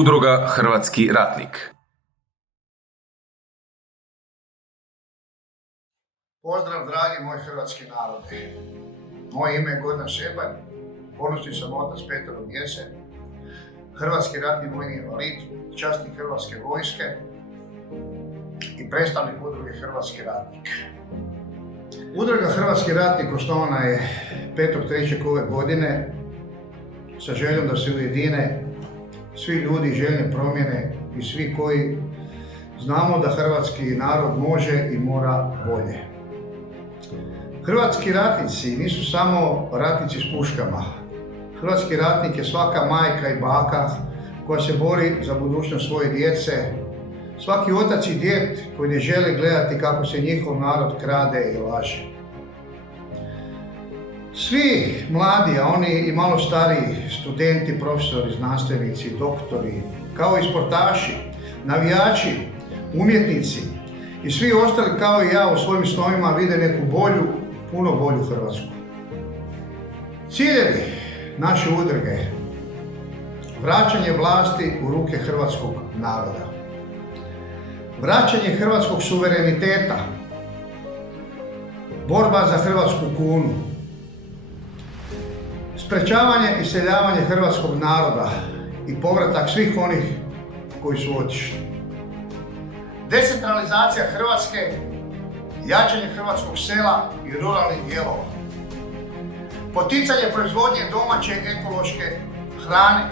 Udruga Hrvatski ratnik. Pozdrav dragi moj hrvatski narode. Moje ime je Gordan Šeban, ponosni sam otac petoro djece, hrvatski ratni vojni invalid, časnik Hrvatske vojske i predstavnik Udruge Hrvatski ratnik. Udruga Hrvatski ratnik osnovana je 5.3. ove godine sa željom da se ujedine svi ljudi željne promjene i svi koji znamo da hrvatski narod može i mora bolje. Hrvatski ratnici nisu samo ratnici s puškama. Hrvatski ratnik je svaka majka i baka koja se bori za budućnost svoje djece, svaki otac i djed koji ne žele gledati kako se njihov narod krade i laže. Svi mladi, a oni i malo stariji, studenti, profesori, znanstvenici, doktori, kao i sportaši, navijači, umjetnici i svi ostali kao i ja u svojim snovima vide neku bolju, puno bolju Hrvatsku. Ciljevi naše udruge: vraćanje vlasti u ruke hrvatskog naroda, vraćanje hrvatskog suvereniteta, borba za hrvatsku kunu, sprečavanje i iseljavanje hrvatskog naroda i povratak svih onih koji su otišli, decentralizacija Hrvatske, jačanje hrvatskog sela i ruralnih dijelova, poticanje proizvodnje domaće ekološke hrane,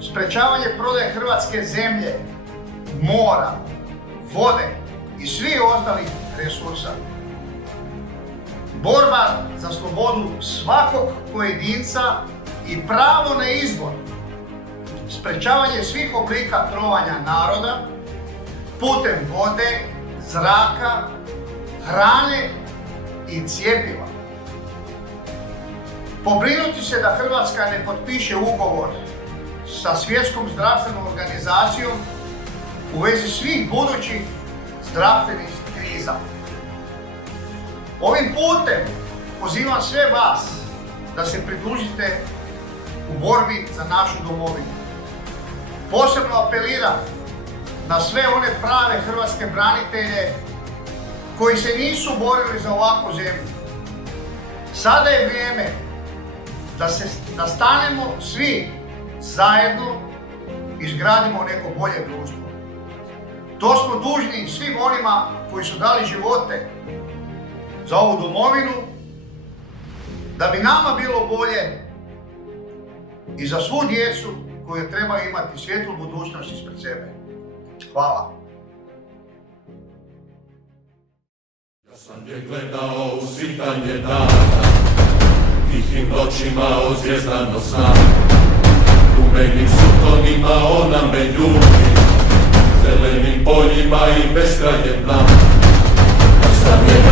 sprečavanje prodaje hrvatske zemlje, mora, vode i svih ostalih resursa, borba za slobodu svakog pojedinca i pravo na izbor, sprečavanje svih oblika trovanja naroda putem vode, zraka, hrane i cjepiva. Pobrinuti se da Hrvatska ne potpiše ugovor sa Svjetskom zdravstvenom organizacijom u vezi svih budućih zdravstvenih kriza. Ovim putem pozivam sve vas da se pridružite u borbi za našu domovinu. Posebno apeliram na sve one prave hrvatske branitelje koji se nisu borili za ovakvu zemlju. Sada je vrijeme da stanemo svi zajedno i izgradimo neko bolje društvo. To smo dužni svim onima koji su dali živote za ovu domovinu, da bi nama bilo bolje i za svu djecu koju treba imati svijetlu budućnost ispred sebe. Hvala. Ja sam je gledao u svitanje dana, tihim noćima od zvjezdano sna. U meni sutonima ona me ljubi, zelenim poljima i beskrajem dna. Ja sam je